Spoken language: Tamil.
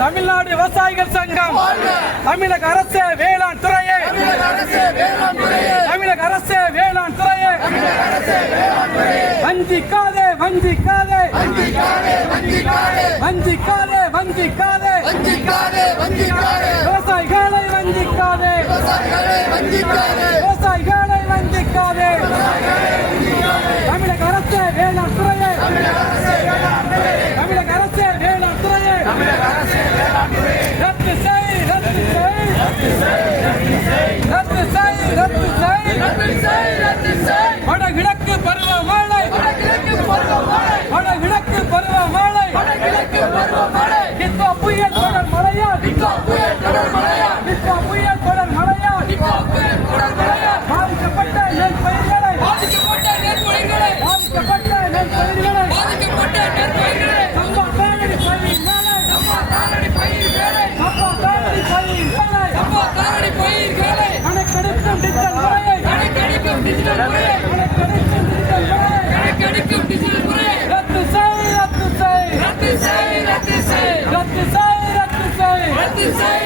தமிழ்நாடு விவசாயிகள் சங்கம், தமிழக அரசு வேளாண் துறையே, தமிழக அரசு வேளாண் துறையே, வஞ்சிக்காதே வஞ்சிக்காதே வஞ்சிக்காதே வஞ்சிக்காதே விவசாயிகளை வஞ்சிக்காதே, விவசாயிகளை வஞ்சிக்காதே. தமிழக அரசு வேளாண் துறையே, தமிழக அரசு வேளாண் துறையே ரத்து செய், ரத்து செய், ரத்து செய், ரத்து செய். வடகிழக்கு பருவமழை, வடகிழக்கு பருவமழை, நித்தா புயல் தொடர் மழையால், நித்தா புயல் தொடர் மழையால் பாதிக்கப்பட்ட நெல் பயிர்களை, பாதிக்கப்பட்ட நெல் பயிர்களை சம்பா தானடி பயிர் வேலை கணக்கெடுக்கும் டிஜிட்டல் முறையை ரத்து செய், ரத்து செய், ரத்து செய், ரத்து செய், ரத்து செய்.